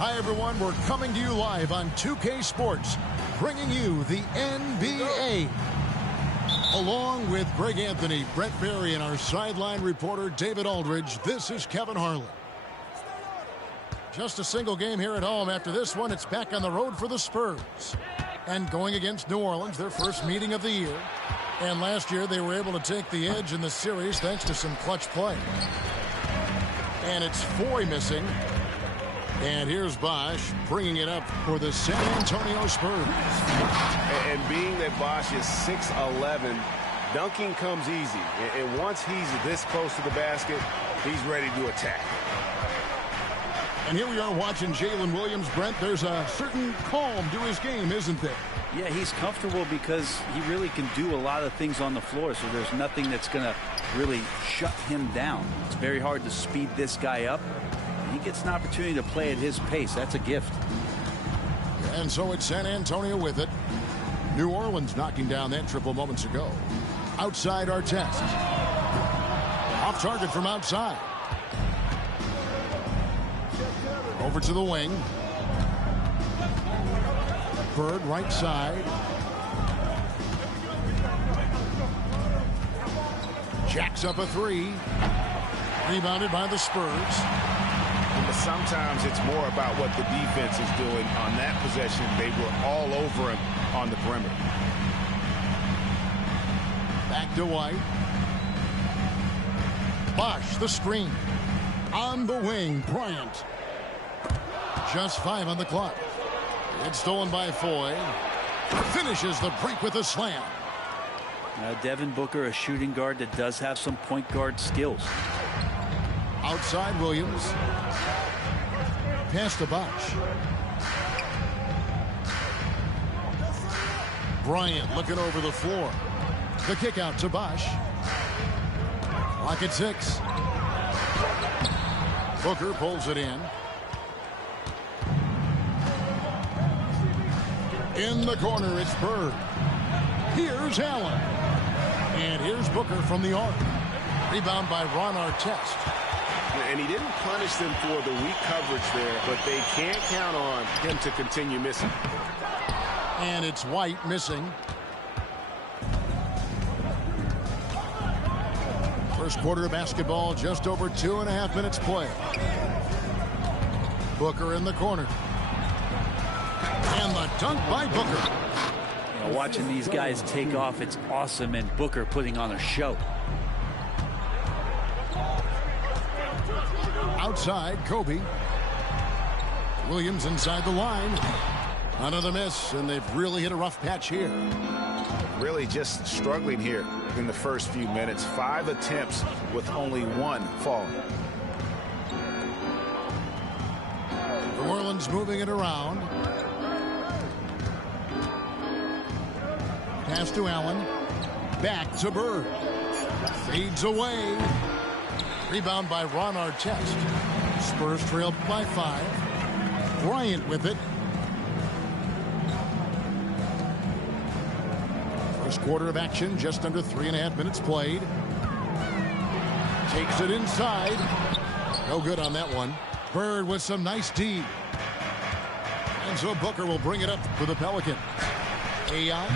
Hi, everyone. We're coming to you live on 2K Sports, bringing you the NBA. Along with Greg Anthony, Brett Berry, and our sideline reporter, David Aldridge, this is Kevin Harlan. Just a single game here at home. After this one, it's back on the road for the Spurs. And going against New Orleans, their first meeting of the year. And last year, they were able to take the edge in the series thanks to some clutch play. And it's Foy missing. And here's Bosch bringing it up for the San Antonio Spurs. And being that Bosch is 6'11", dunking comes easy. And once he's this close to the basket, he's ready to attack. And here we are watching Jalen Williams. Brent, there's a certain calm to his game, isn't there? Yeah, he's comfortable because he really can do a lot of things on the floor, so there's nothing that's going to really shut him down. It's very hard to speed this guy up. He gets an opportunity to play at his pace. That's a gift. And so it's San Antonio with it. New Orleans knocking down that triple moments ago. Outside our test. Off target from outside. Over to the wing. Bird right side. Jacks up a three. Rebounded by the Spurs. But sometimes it's more about what the defense is doing on that possession. They were all over him on the perimeter. Back to White. Bosch, the screen. On the wing, Bryant. Just 5 on the clock. It's stolen by Foy. Finishes the break with a slam. Devin Booker, a shooting guard that does have some point guard skills. Outside Williams. Pass to Bosch. Bryant looking over the floor. The kick out to Bosch. Clock at 6. Booker pulls it in. In the corner, it's Bird. Here's Allen. And here's Booker from the arc. Rebound by Ron Artest. And he didn't punish them for the weak coverage there, but they can't count on him to continue missing. And it's White missing. First quarter of basketball, just over 2.5 minutes play. Booker in the corner. And the dunk by Booker. You know, watching these guys take off, it's awesome, and Booker putting on a show. Outside, Kobe. Williams inside the line. Another miss, and they've really hit a rough patch here. Really just struggling here in the first few minutes. 5 attempts with only 1 falling. New Orleans moving it around. Pass to Allen. Back to Bird. Fades away. Rebound by Ron Artest. Spurs trail by 5. Bryant with it. First quarter of action, just under 3.5 minutes played. Takes it inside. No good on that one. Bird with some nice D. And so Booker will bring it up for the Pelicans. Ayon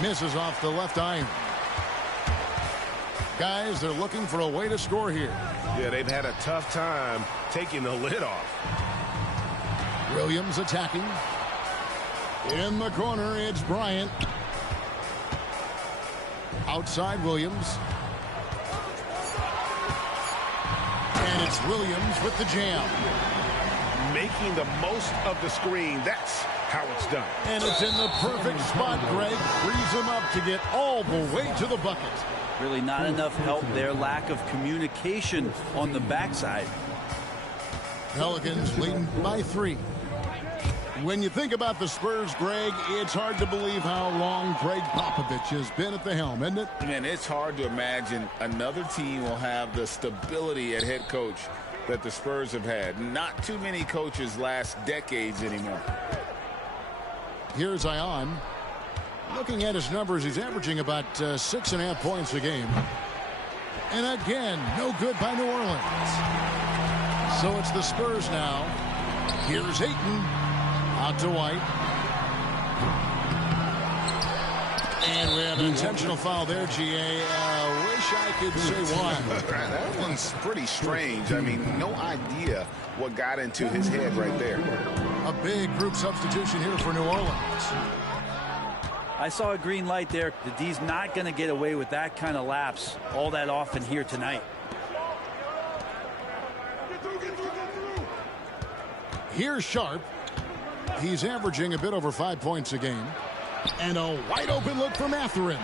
misses off the left iron. Guys, they're looking for a way to score here. Yeah, they've had a tough time taking the lid off. Williams attacking. In the corner, it's Bryant. Outside Williams. And it's Williams with the jam. Making the most of the screen. That's how it's done. And it's in the perfect spot. Greg frees him up to get all the way to the bucket. Really not enough help there. Lack of communication on the backside. Pelicans leading by 3. When you think about the Spurs, Greg, it's hard to believe how long Greg Popovich has been at the helm, isn't it? Man, it's hard to imagine another team will have the stability at head coach that the Spurs have had. Not too many coaches last decades anymore. Here's Ion. Looking at his numbers, he's averaging about 6.5 points a game. And again, no good by New Orleans. So it's the Spurs now. Here's Ayton. Out to White. And we have an intentional foul there, GA. Wish I could say why. That one's pretty strange. I mean, no idea what got into his head right there. A big group substitution here for New Orleans. I saw a green light there. The D's not going to get away with that kind of lapse all that often here tonight. Here's Sharp. He's averaging a bit over 5 points a game. And a wide open look for Mathurin.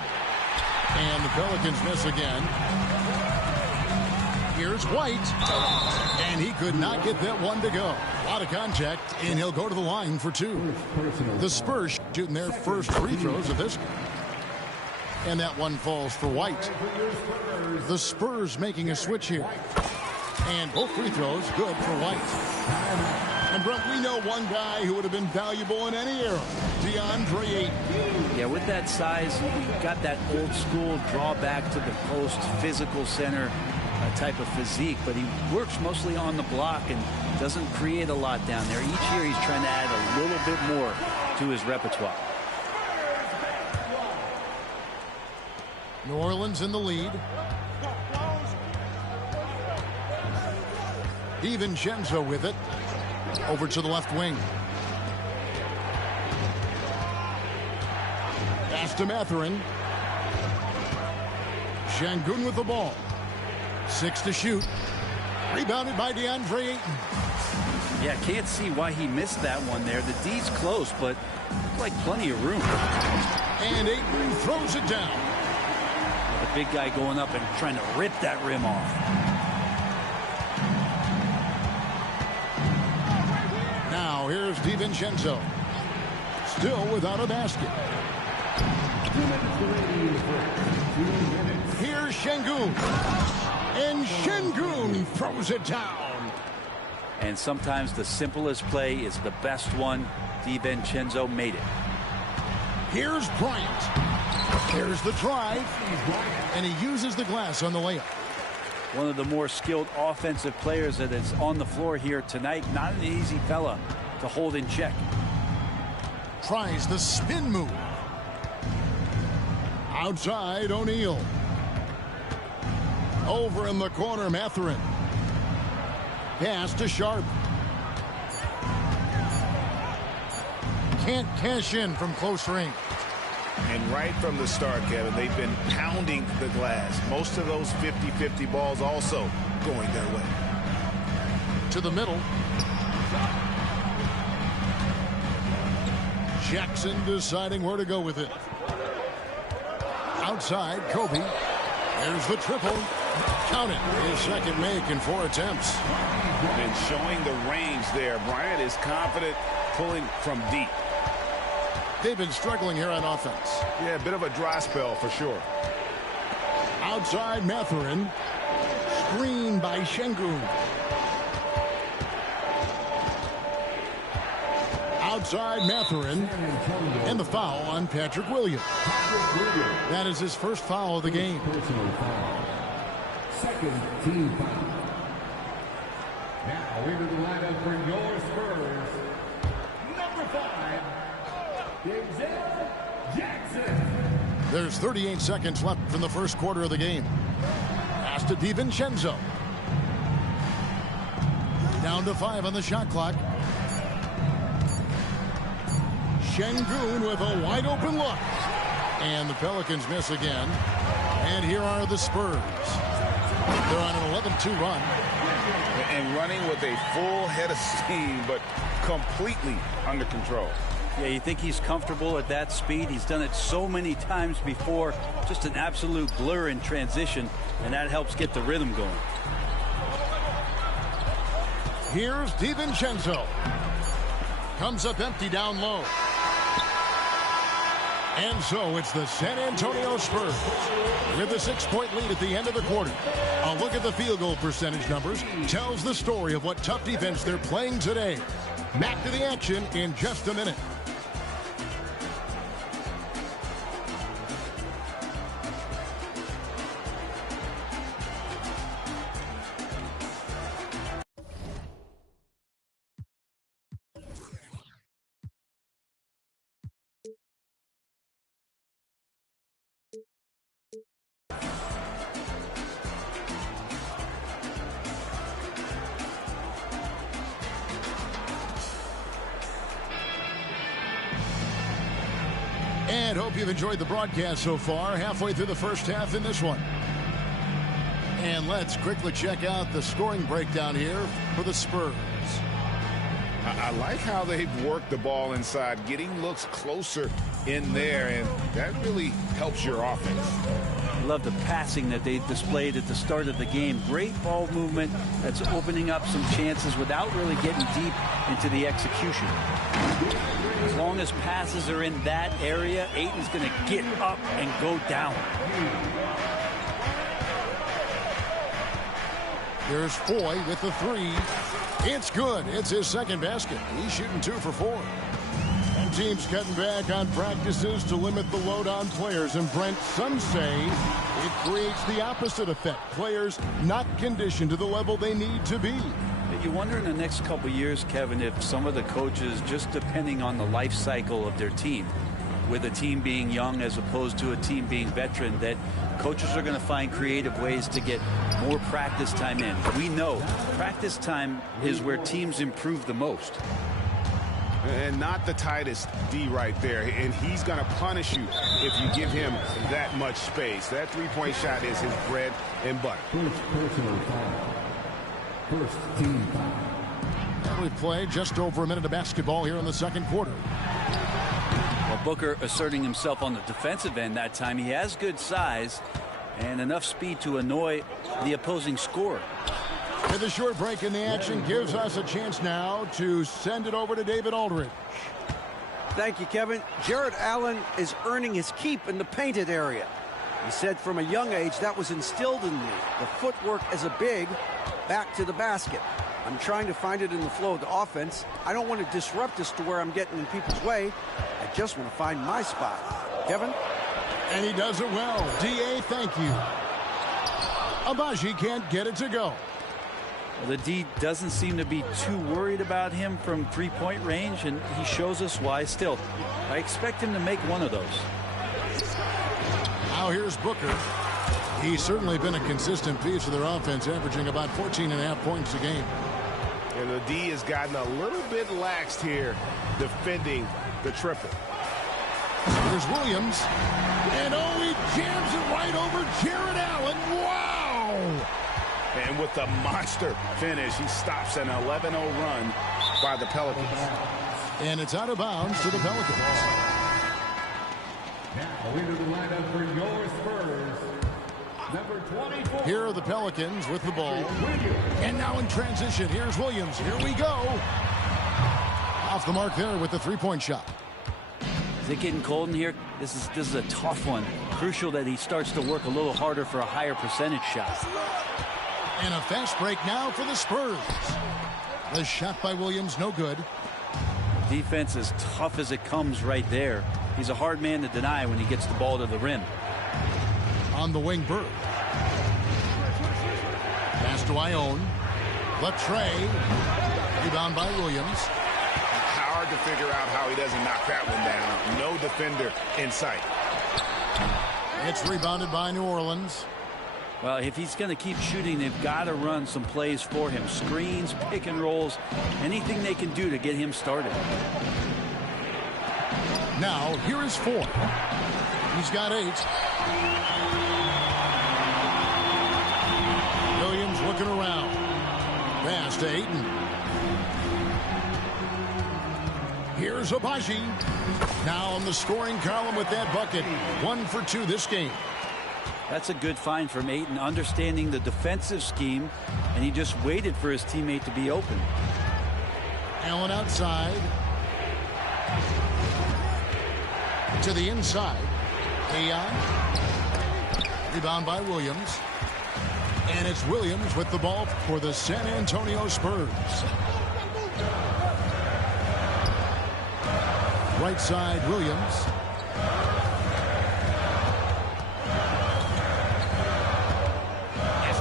And the Pelicans miss again. Here's White. And he could not get that one to go. A lot of contact, and he'll go to the line for 2. The Spurs shooting their first free throws of this game. And that one falls for White. The Spurs making a switch here. And both free throws good for White. And Brent, we know one guy who would have been valuable in any era, DeAndre Ayton. Yeah, with that size, you've got that old school draw back to the post, physical center type of physique, but he works mostly on the block and doesn't create a lot down there. Each year he's trying to add a little bit more to his repertoire. New Orleans in the lead. DiVincenzo with it. Over to the left wing. Pass to Mathurin. Şengün with the ball. 6 to shoot. Rebounded by DeAndre Ayton. Yeah, can't see why he missed that one there. The D's close, but like plenty of room. And Ayton throws it down. The big guy going up and trying to rip that rim off. Now here's DiVincenzo. Still without a basket. Here's Şengün. And Şengün throws it down. And sometimes the simplest play is the best one. DiVincenzo made it. Here's Bryant. There's the drive. And he uses the glass on the layup. one of the more skilled offensive players that is on the floor here tonight. Not an easy fella to hold in check. Tries the spin move. Outside, O'Neal. Over in the corner, Mathurin. Pass to Sharp. Can't cash in from close range. And right from the start, Kevin, they've been pounding the glass. Most of those 50-50 balls also going their way. To the middle. Jackson deciding where to go with it. Outside, Kobe. There's the triple. Count it. His second make in 4 attempts. And showing the range there. Bryant is confident pulling from deep. They've been struggling here on offense. Yeah, a bit of a dry spell for sure. Outside, Mathurin. Screen by Şengün. Outside, Mathurin. And the foul on Patrick Williams. That is his first foul of the game. Second team foul. Now into the lineup for your Spurs. Number 5, Jackson. There's 38 seconds left from the first quarter of the game. Pass to DiVincenzo. Down to 5 on the shot clock. Şengün with a wide open look. And the Pelicans miss again. And here are the Spurs. They're on an 11-2 run. And running with a full head of steam, but completely under control. Yeah, you think he's comfortable at that speed. He's done it so many times before. Just an absolute blur in transition, and that helps get the rhythm going. Here's DiVincenzo. Comes up empty down low. And so it's the San Antonio Spurs with a 6-point lead at the end of the quarter. A look at the field goal percentage numbers tells the story of what tough defense they're playing today. Back to the action in just a minute. And hope you've enjoyed the broadcast so far. Halfway through the first half in this one. And let's quickly check out the scoring breakdown here for the Spurs. I like how they've worked the ball inside, getting looks closer in there, and that really helps your offense. I love the passing that they displayed at the start of the game. Great ball movement that's opening up some chances without really getting deep into the execution. As long as passes are in that area, Ayton's going to get up and go down. There's Foy with the 3. It's good. It's his second basket. He's shooting 2 for 4. And teams cutting back on practices to limit the load on players. And Brent, some say it creates the opposite effect. Players not conditioned to the level they need to be. You wonder in the next couple years, Kevin, if some of the coaches, just depending on the life cycle of their team, with a team being young as opposed to a team being veteran, that coaches are going to find creative ways to get more practice time in. We know practice time is where teams improve the most. And not the tightest D right there. And he's going to punish you if you give him that much space. That three-point shot is his bread and butter. First personal foul. First team foul. And we've played just over a minute of basketball here in the second quarter. Well, Booker asserting himself on the defensive end that time. He has good size and enough speed to annoy the opposing scorer. With a short break in the action gives us a chance now to send it over to David Aldridge. Thank you, Kevin. Jarrett Allen is earning his keep in the painted area. He said from a young age that was instilled in me. The footwork as a big, back to the basket. I'm trying to find it in the flow of the offense. I don't want to disrupt this to where I'm getting in people's way. I just want to find my spot. Kevin? And he does it well. D.A., thank you. Agbaji can't get it to go. Well, the D doesn't seem to be too worried about him from three-point range, and he shows us why. Still, I expect him to make one of those. Now here's Booker. He's certainly been a consistent piece of their offense, averaging about 14.5 points a game. And the D has gotten a little bit laxed here defending the triple. Here's Williams. And oh, he jams it right over Jared Allen. Wow! And with the monster finish, he stops an 11-0 run by the Pelicans. And it's out of bounds to the Pelicans. Now into the lineup for your Spurs, number 24. Here are the Pelicans with the ball. And now in transition, here's Williams. Here we go. Off the mark there with the three-point shot. Is it getting cold in here? This is a tough one. Crucial that he starts to work a little harder for a higher percentage shot. And a fast break now for the Spurs. The shot by Williams, no good. Defense as tough as it comes right there. He's a hard man to deny when he gets the ball to the rim. On the wing, Bird. Pass to Ione. Latre. Rebound by Williams. Hard to figure out how he doesn't knock that one down. No defender in sight. It's rebounded by New Orleans. Well, if he's going to keep shooting, they've got to run some plays for him. Screens, pick and rolls, anything they can do to get him started. Now, here is 4. He's got 8. Williams looking around. Pass to Ayton. Here's Agbaji. Now on the scoring column with that bucket. 1 for 2 this game. That's a good find from Ayton, understanding the defensive scheme, and he just waited for his teammate to be open. Allen outside. To the inside. Ayon. Rebound by Williams. And it's Williams with the ball for the San Antonio Spurs. Right side, Williams.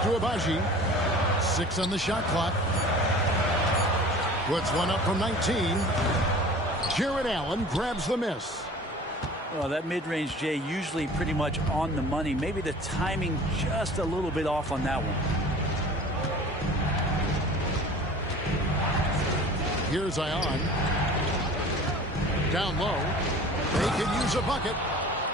To Agbaji. 6 on the shot clock. Puts one up from 19. Jared Allen grabs the miss. Well, that mid-range, Jay, usually pretty much on the money. Maybe the timing just a little bit off on that one. Here's Ion. Down low. They can use a bucket.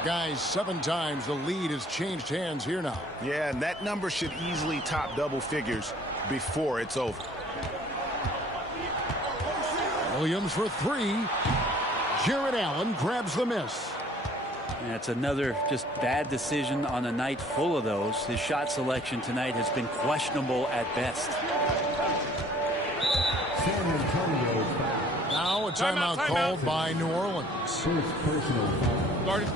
Guys, 7 times the lead has changed hands here now. Yeah, and that number should easily top double figures before it's over. Williams for 3. Jared Allen grabs the miss. That's another just bad decision on a night full of those. His shot selection tonight has been questionable at best. San Antonio foul. Now a timeout called by New Orleans. First personal foul. Guarded.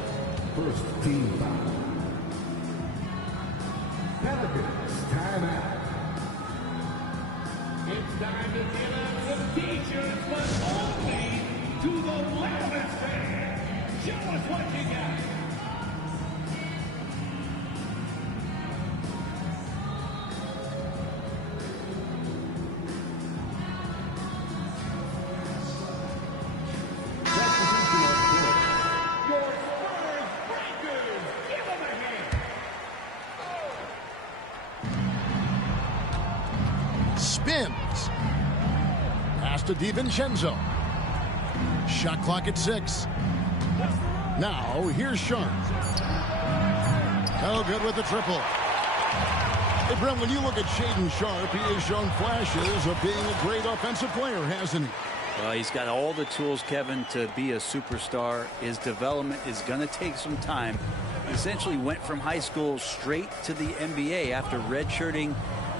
First team foul. Pelicans timeout. It's time to give out some teachers, but only to the loudest fan. Show us what you got. Spins. Pass to DiVincenzo. Shot clock at 6. Now here's Sharp. Oh, good with the triple. Hey, Brent, when you look at Shaedon Sharp, he has shown flashes of being a great offensive player, hasn't he? Well, he's got all the tools, Kevin, to be a superstar. His development is going to take some time. He essentially went from high school straight to the NBA after redshirting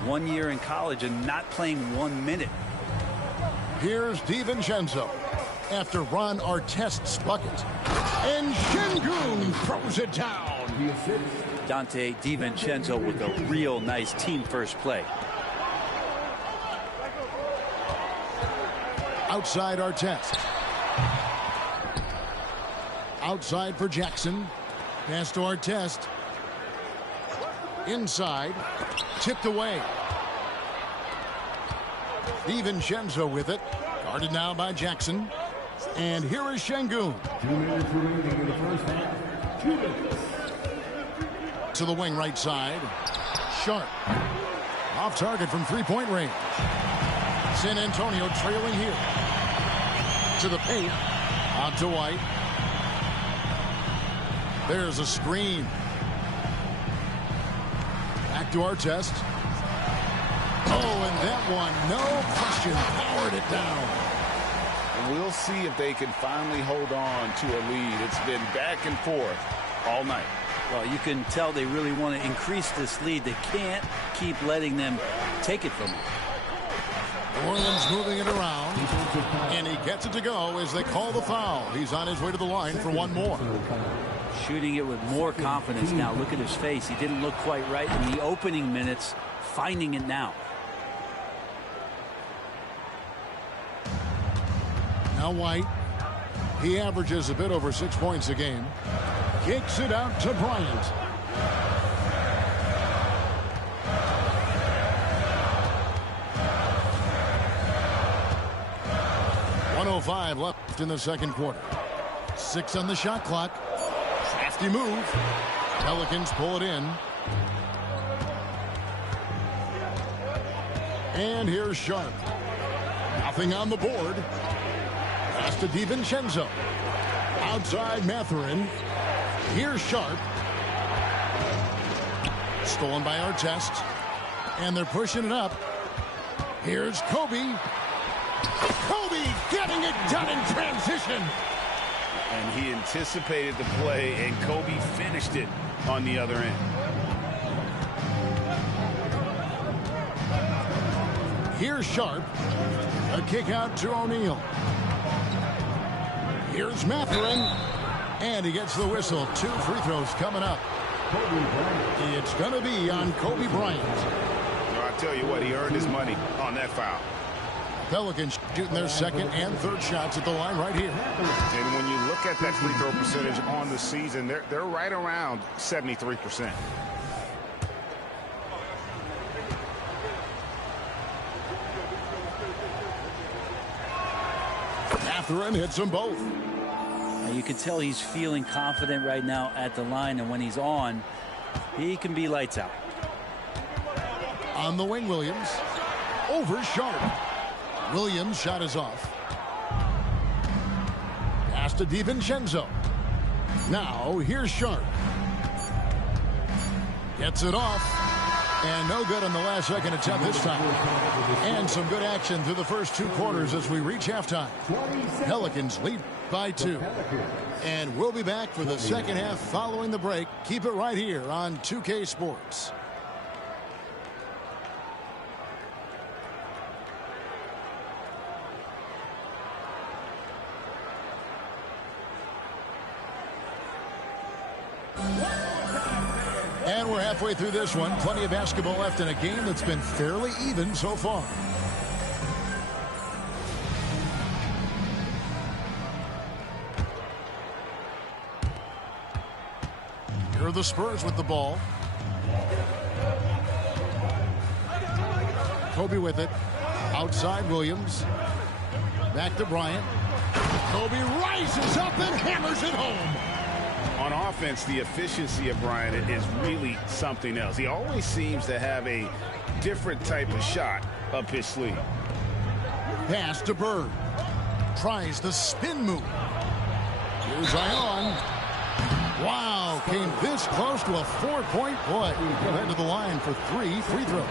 1 year in college and not playing 1 minute. Here's DiVincenzo after Ron Artest's bucket. And Şengün throws it down. Dante DiVincenzo with a real nice team first play. Outside Artest. Outside for Jackson. Pass to Artest. Inside. Tipped away. DiVincenzo with it. Guarded now by Jackson. And here is Şengün. 2 minutes remaining in the first half. 2 minutes. To the wing right side. Sharp. Off target from three-point range. San Antonio trailing here. To the paint. Out to White. There's a screen. Back to Artest. Oh, and that one, no question, powered it down. We'll see if they can finally hold on to a lead. It's been back and forth all night. Well, you can tell they really want to increase this lead. They can't keep letting them take it from them. New Orleans moving it around, and he gets it to go as they call the foul. He's on his way to the line for one more. Shooting it with more confidence now. Look at his face. He didn't look quite right in the opening minutes. Finding it now. Now White. He averages a bit over 6 points a game. Kicks it out to Bryant. .105 left in the second quarter. 6 on the shot clock. Crafty move. Pelicans pull it in. And here's Sharp. Nothing on the board. Pass to DiVincenzo. Outside Mathurin. Here's Sharp. Stolen by Artest. And they're pushing it up. Here's Kobe. Kobe getting it done in transition. And he anticipated the play, and Kobe finished it on the other end. Here's Sharp. A kick out to O'Neal. Here's Mathurin. And he gets the whistle. 2 free throws coming up. It's going to be on Kobe Bryant. I tell you what, he earned his money on that foul. Pelicans shooting their second and third shots at the line right here. And when you look at that free throw percentage on the season, they're right around 73%. Mathurin hits them both. You can tell he's feeling confident right now at the line, and when he's on, he can be lights out. On the wing, Williams. Over Sharp. Williams' shot is off. Pass to DiVincenzo. Now, here's Sharp. Gets it off. And no good on the last second attempt this time. And some good action through the first 2 quarters as we reach halftime. Pelicans lead by 2. And we'll be back for the second half following the break. Keep it right here on 2K Sports. And we're halfway through this one. Plenty of basketball left in a game that's been fairly even so far. Here are the Spurs with the ball. Kobe with it. Outside Williams. Back to Bryant. Kobe rises up and hammers it home. On offense, the efficiency of Bryant is really something else. He always seems to have a different type of shot up his sleeve. Pass to Bird. Tries the spin move. Here's Zion. Wow, came this close to a 4-point play. He'll head to the line for 3 free throws.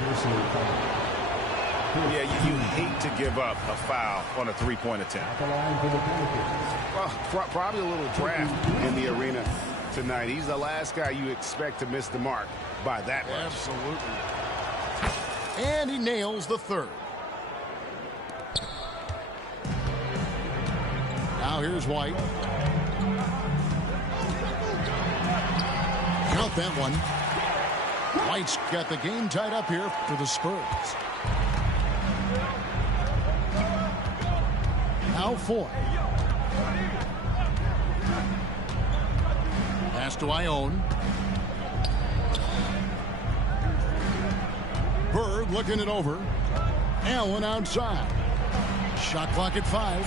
Yeah, you hate to give up a foul on a 3-point attempt. Well, probably a little draft in the arena tonight. He's the last guy you expect to miss the mark by that much. Absolutely. And he nails the third. Now here's White. Count that one. White's got the game tied up here for the Spurs. Now Foy. Pass to Ione. looking it over. Allen outside. Shot clock at 5.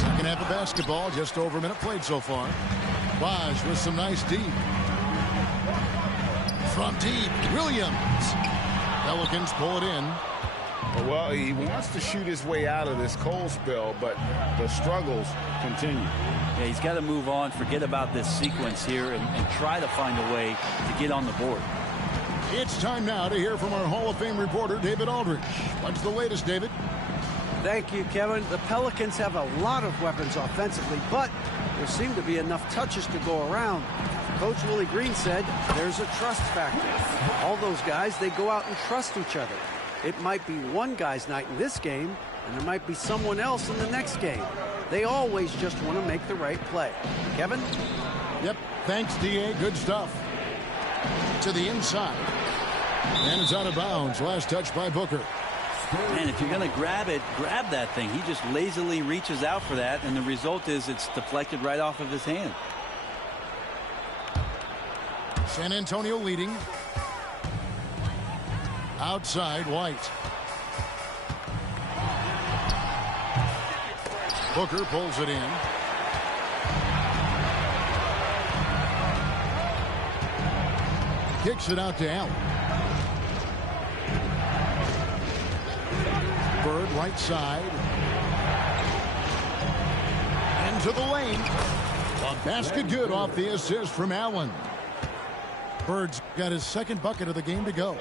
Second half of basketball, just over a minute played so far. Bosch with some nice deep. From deep, Williams. Pelicans pull it in. Well, he wants to shoot his way out of this cold spell, but the struggles continue. Yeah, he's got to move on, forget about this sequence here, and try to find a way to get on the board. It's time now to hear from our Hall of Fame reporter, David Aldridge. What's the latest, David? Thank you, Kevin. The Pelicans have a lot of weapons offensively, but there seem to be enough touches to go around. Coach Willie Green said there's a trust factor. All those guys, they go out and trust each other. It might be one guy's night in this game, and there might be someone else in the next game. They always just want to make the right play. Kevin? Yep, thanks, D.A. Good stuff. To the inside. And it's out of bounds. Last touch by Booker. And if you're going to grab it, grab that thing. He just lazily reaches out for that, and the result is it's deflected right off of his hand. San Antonio leading. Outside, White. Booker pulls it in. Kicks it out to Allen. Bird right side. Into the lane. A basket good off the assist from Allen. Bird's got his second bucket of the game to go.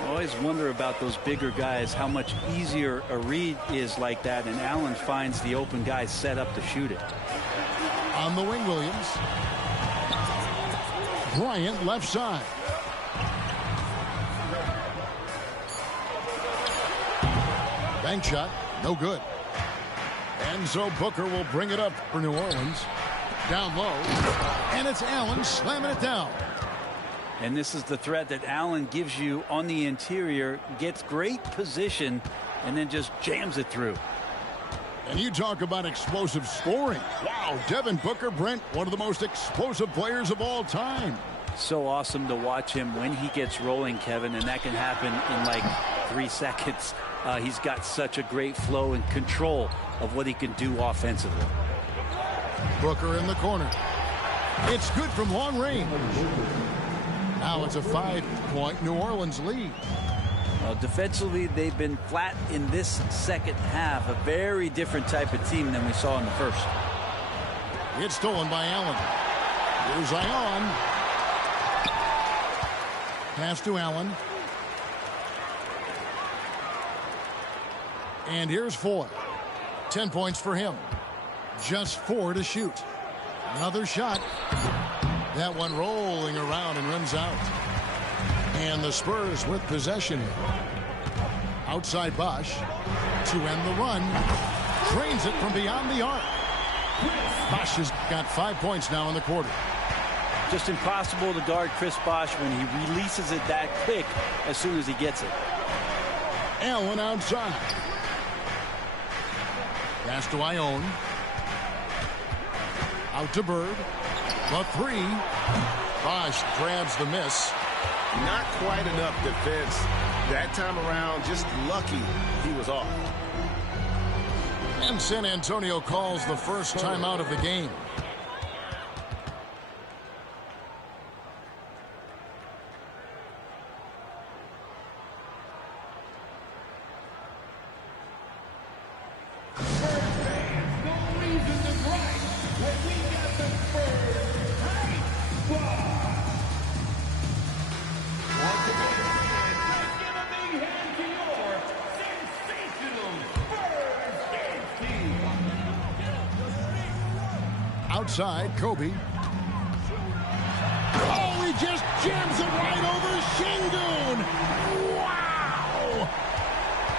I always wonder about those bigger guys, how much easier a read is like that, and Allen finds the open guy set up to shoot it. On the wing, Williams. Bryant left side. Bank shot, no good. And so Booker will bring it up for New Orleans. Down low. And it's Allen slamming it down. And this is the threat that Allen gives you on the interior, gets great position, and then just jams it through. And you talk about explosive scoring. Wow, Devin Booker, Brent, one of the most explosive players of all time. So awesome to watch him when he gets rolling, Kevin, and that can happen in like 3 seconds. He's got such a great flow and control of what he can do offensively. Booker in the corner. It's good from long range. Now it's a 5-point New Orleans lead. Well, defensively, they've been flat in this second half. A very different type of team than we saw in the first. It's stolen by Allen. Here's Zion. Pass to Allen. And here's Foy. 10 points for him. Just 4 to shoot. Another shot. That one rolling around and runs out. And the Spurs with possession. Outside Bosch to end the run. Drains it from beyond the arc. Bosch has got 5 points now in the quarter. Just impossible to guard Chris Bosch when he releases it that quick as soon as he gets it. Allen outside. Pass to Ione. Out to Bird. The 3. Bosch grabs the miss. Not quite enough defense that time around. Just lucky he was off. And San Antonio calls the first timeout of the game. Outside, Kobe. Oh, he just jams it right over Şengün. Wow!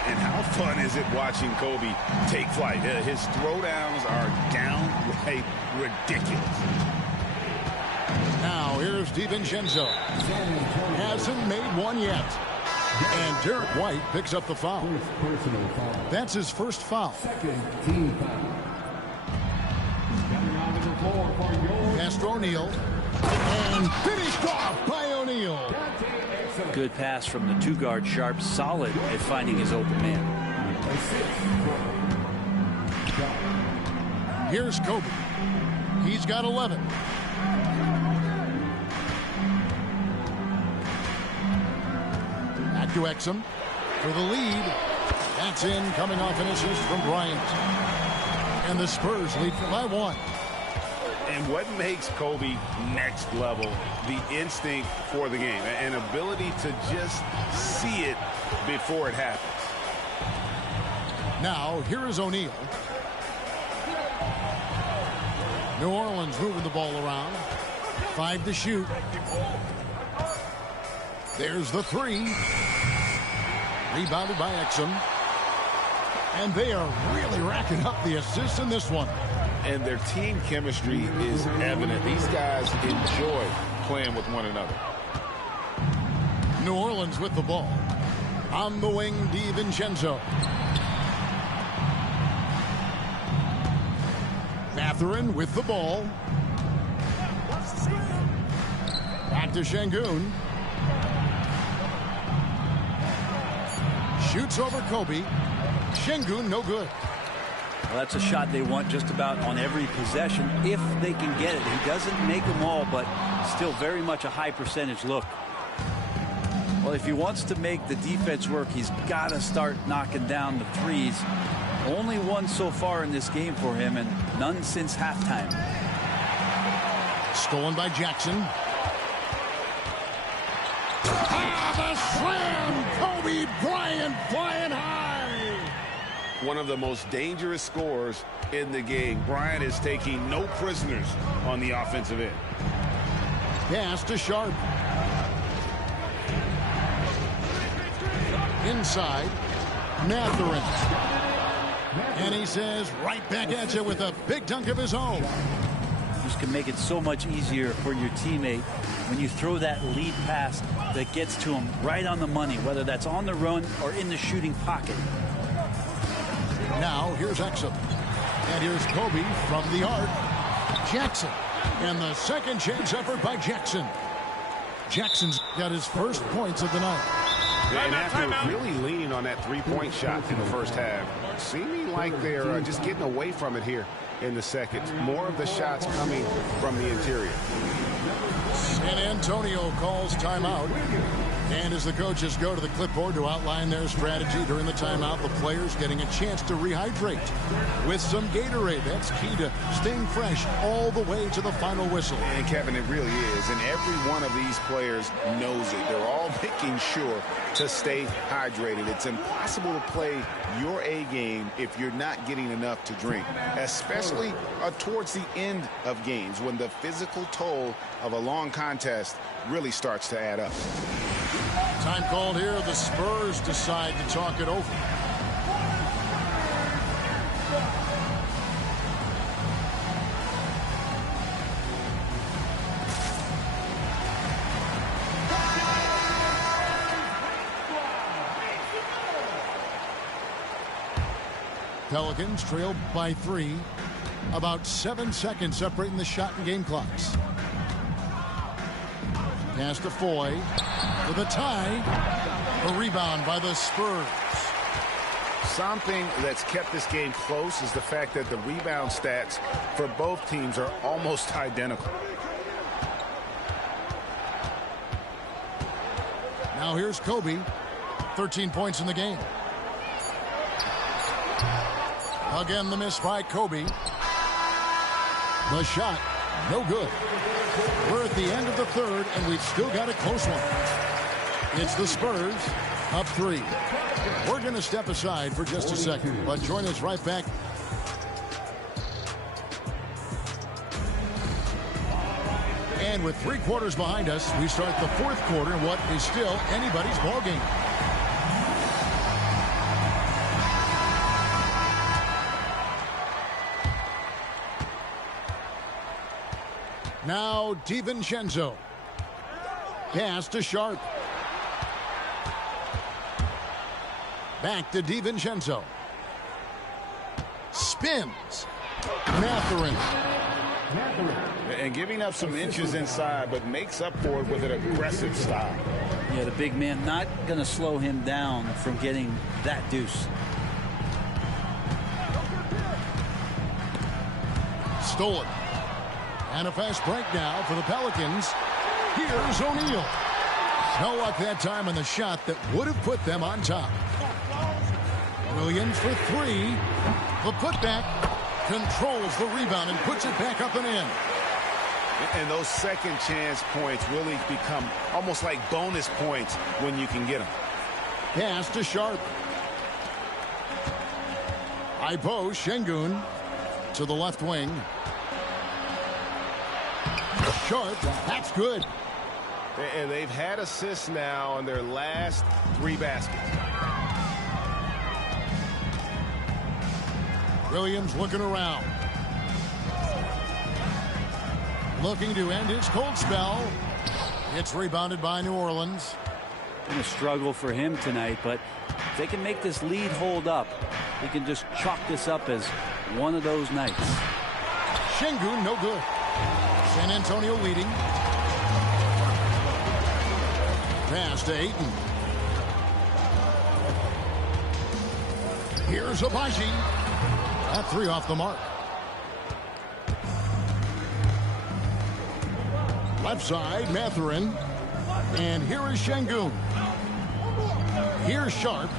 And how fun is it watching Kobe take flight? His throwdowns are downright ridiculous. Now here's DiVincenzo. Hasn't made one yet. And Derek White picks up the foul. That's his first foul. Second team foul. Pass to O'Neal. And And finished off by O'Neal. Good pass from the two-guard Sharp. Solid at finding his open man. Here's Kobe. He's got 11. Back to Exum for the lead. That's in, coming off an assist from Bryant. And the Spurs lead by 1. And what makes Kobe next level? The instinct for the game. An ability to just see it before it happens. Now, here is O'Neal. New Orleans moving the ball around. 5 to shoot. There's the 3. Rebounded by Exum. And they are really racking up the assists in this one. And their team chemistry is evident. These guys enjoy playing with one another. New Orleans with the ball. On the wing, DiVincenzo. Mathurin with the ball. Back to Şengün. Shoots over Kobe. Şengün, no good. Well, that's a shot they want just about on every possession if they can get it. He doesn't make them all, but still very much a high percentage look. Well, if he wants to make the defense work, he's got to start knocking down the threes. Only one so far in this game for him, and none since halftime. Stolen by Jackson. The slam! Kobe Bryant flying high! One of the most dangerous scorers in the game. Bryant is taking no prisoners on the offensive end. Pass to Sharp. Inside, Mathurin. And he says, right back at you with a big dunk of his own. Just can make it so much easier for your teammate when you throw that lead pass that gets to him right on the money, whether that's on the run or in the shooting pocket. Now, here's Exum. And here's Kobe from the arc. Jackson. And the second chance effort by Jackson. Jackson's got his first points of the night. And after really leaning on that three-point shot in the first half, seeming like they're just getting away from it here in the second. More of the shots coming from the interior. San Antonio calls timeout. And as the coaches go to the clipboard to outline their strategy during the timeout, the players getting a chance to rehydrate with some Gatorade. That's key to staying fresh all the way to the final whistle. And Kevin, it really is. And every one of these players knows it. They're all making sure to stay hydrated. It's impossible to play your A game if you're not getting enough to drink, especially towards the end of games when the physical toll of a long contest really starts to add up. Time called here. The Spurs decide to talk it over. Pelicans trail by 3. About 7 seconds separating the shot and game clocks. Pass to Foy for the tie. A rebound by the Spurs. Something that's kept this game close is the fact that the rebound stats for both teams are almost identical. Now here's Kobe. 13 points in the game. Again, the miss by Kobe. The shot, no good. We're at the end of the third, and we've still got a close one. It's the Spurs up 3. We're going to step aside for just a second, but join us right back. And with 3 quarters behind us, we start the fourth quarter in what is still anybody's ball game. Now DiVincenzo. Pass to Sharp. Back to DiVincenzo. Spins. Mathurin. And giving up some inches inside, but makes up for it with an aggressive style. Yeah, the big man not going to slow him down from getting that deuce. Stolen. And a fast break now for the Pelicans. Here's O'Neal. No luck that time on the shot that would have put them on top. Williams for three. The putback controls the rebound and puts it back up and in. And those second chance points really become almost like bonus points when you can get them. Pass to Sharp. Ipo Şengün to the left wing. Sharp, that's good. And they've had assists now on their last 3 baskets. Williams looking around. Looking to end his cold spell. It's rebounded by New Orleans. Been a struggle for him tonight, but if they can make this lead hold up, they can just chalk this up as one of those nights. Şengün, no good. San Antonio leading. Pass to Ayton. Here's Abaji. That 3 off the mark. Left side, Mathurin. And here is Şengün. Here's Sharp.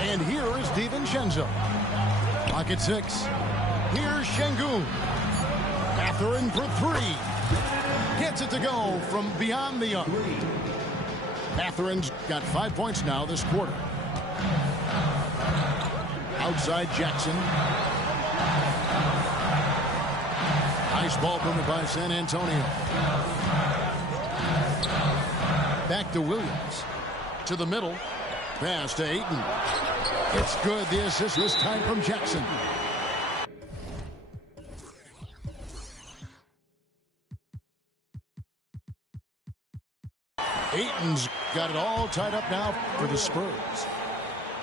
And here is DiVincenzo. Lock at 6. Here's Şengün. Mathurin for 3. Gets it to go from beyond the arc. Mathurin's got 5 points now this quarter. Outside Jackson. Nice ball movement by San Antonio. Back to Williams. To the middle. Pass to Ayton. It's good. The assist this time from Jackson. Ayton's got it all tied up now for the Spurs.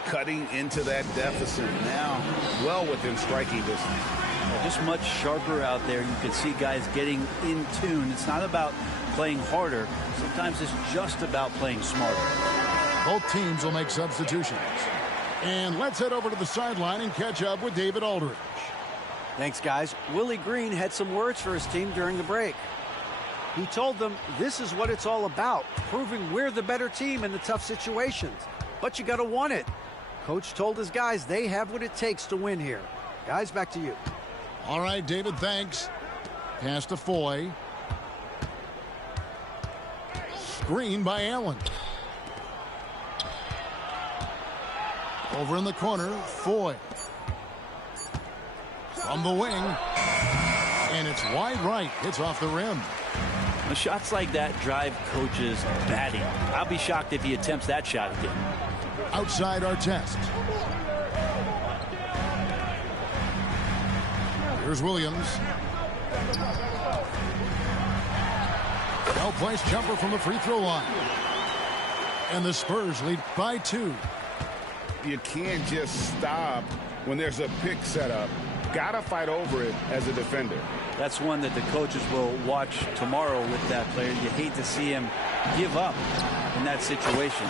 Cutting into that deficit now, well within striking distance. Just much sharper out there. You can see guys getting in tune. It's not about playing harder. Sometimes it's just about playing smarter. Both teams will make substitutions. And let's head over to the sideline and catch up with David Aldridge. Thanks, guys. Willie Green had some words for his team during the break. He told them this is what it's all about, proving we're the better team in the tough situations. But you got to want it. Coach told his guys they have what it takes to win here. Guys, back to you. All right, David, thanks. Pass to Foy. Screen by Allen. Over in the corner, Foy. From the wing. And it's wide right. It's off the rim. The shots like that drive coaches batty. I'll be shocked if he attempts that shot again. Outside our test. Here's Williams. Well-placed jumper from the free throw line. And the Spurs lead by 2. You can't just stop when there's a pick set up. Gotta fight over it as a defender. That's one that the coaches will watch tomorrow with that player. You hate to see him give up in that situation.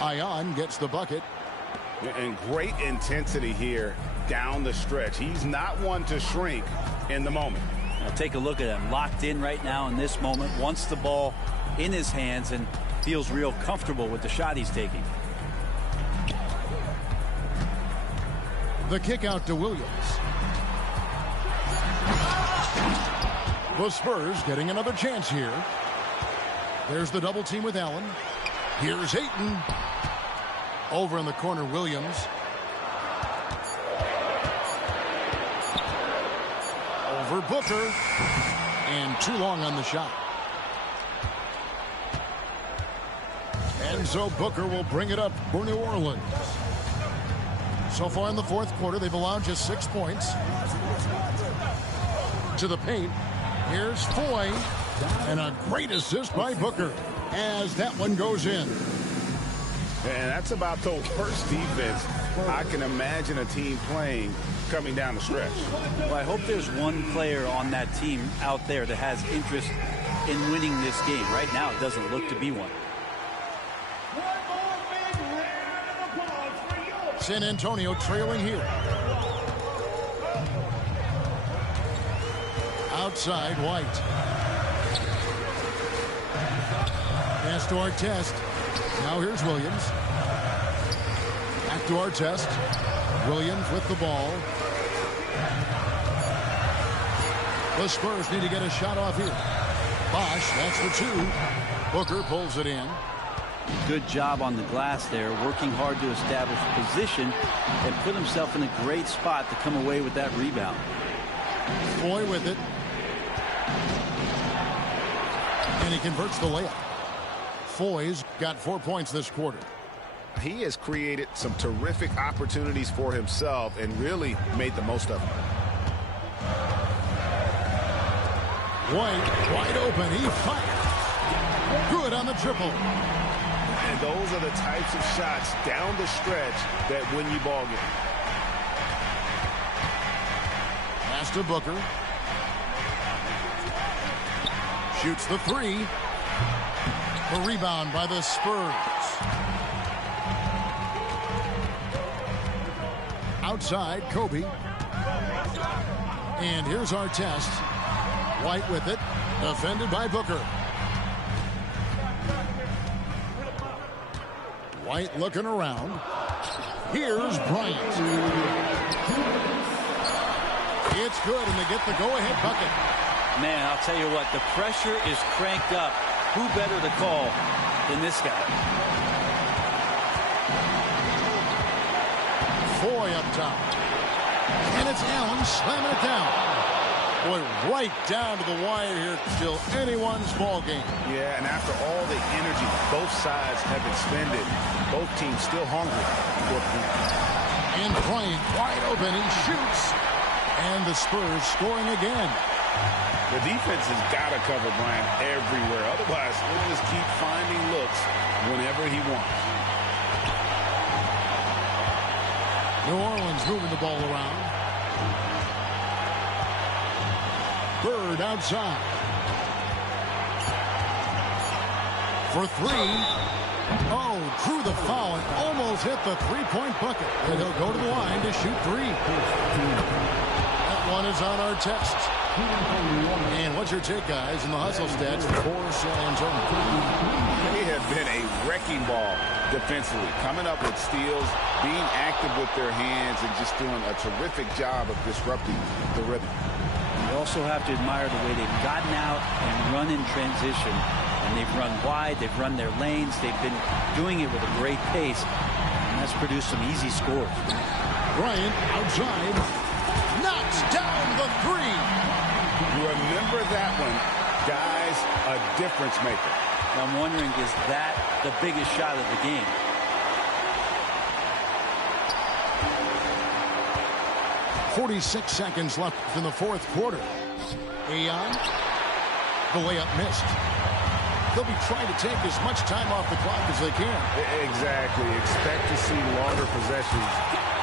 Ion gets the bucket. And great intensity here down the stretch. He's not one to shrink in the moment. Now take a look at him. Locked in right now in this moment. Wants the ball in his hands and feels real comfortable with the shot he's taking. The kick out to Williams. The Spurs getting another chance here. There's the double team with Allen. Here's Ayton. Over in the corner, Williams. Over Booker. And too long on the shot. And so Booker will bring it up for New Orleans. So far in the fourth quarter, they've allowed just 6 points. To the paint. Here's Foy. And a great assist by Booker as that one goes in. And that's about the worst defense I can imagine a team playing coming down the stretch. Well, I hope there's one player on that team out there that has interest in winning this game. Right now, it doesn't look to be one. San Antonio trailing here. Outside, White. Pass to Artest. Now here's Williams. Back to Artest. Williams with the ball. The Spurs need to get a shot off here. Bosch, that's the 2. Booker pulls it in. Good job on the glass there, working hard to establish position and put himself in a great spot to come away with that rebound. Foy with it. And he converts the layup. Foy's got 4 points this quarter. He has created some terrific opportunities for himself and really made the most of them. White, wide open. He fires. Good on the triple. And those are the types of shots down the stretch that win you ball game. Pass to Booker. Shoots the 3. The rebound by the Spurs. Outside, Kobe. And here's Artest. White with it. Defended by Booker. White looking around. Here's Bryant. It's good, and they get the go-ahead bucket. Man, I'll tell you what, the pressure is cranked up. Who better to call than this guy? Foy up top. And it's Allen slamming it down. Boy, right down to the wire here. Still anyone's ball game. Yeah, and after all the energy both sides have expended, both teams still hungry for a point. And Bryant wide open. He shoots. And the Spurs scoring again. The defense has got to cover Bryant everywhere. Otherwise, he'll just keep finding looks whenever he wants. New Orleans moving the ball around. Bird outside. For 3. Oh, drew the foul and almost hit the three-point bucket. And he'll go to the line to shoot 3. That one is on our test. And what's your take, guys, in the hustle stats for San Antonio? They have been a wrecking ball defensively, coming up with steals, being active with their hands, and just doing a terrific job of disrupting the rhythm. You also have to admire the way they've gotten out and run in transition. And they've run wide, they've run their lanes, they've been doing it with a great pace, and that's produced some easy scores. Bryant outside, knocks down the 3. Remember that one, guys, a difference maker. Now I'm wondering, is that the biggest shot of the game? .46 seconds left in the fourth quarter. Ayon, the layup missed. They'll be trying to take as much time off the clock as they can. Exactly. Expect to see longer possessions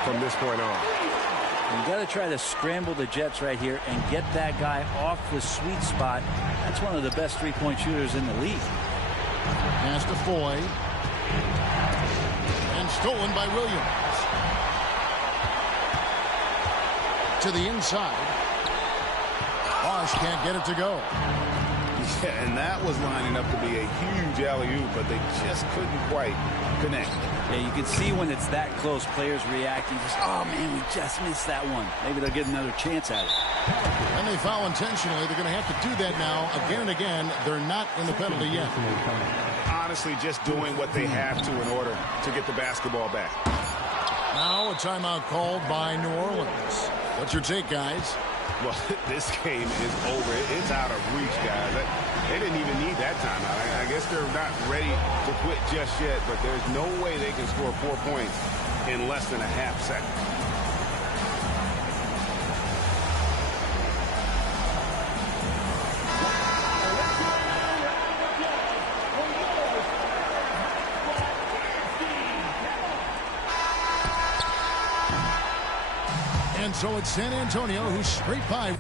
from this point on. You got to try to scramble the Jets right here and get that guy off the sweet spot. That's one of the best three-point shooters in the league. Pass to Foy. And stolen by Williams. To the inside. Bosch can't get it to go. Yeah, and that was lining up to be a huge alley-oop, but they just couldn't quite connect. Yeah, you can see when it's that close, players reacting. Just, oh, man, we just missed that one. Maybe they'll get another chance at it. And they foul intentionally. They're going to have to do that now again and again. They're not in the penalty yet. Honestly, just doing what they have to in order to get the basketball back. Now a timeout called by New Orleans. What's your take, guys? Well, this game is over. It's out of reach, guys. They didn't even need that timeout. I guess they're not ready to quit just yet, but there's no way they can score 4 points in less than a half second. So it's San Antonio who scraped by.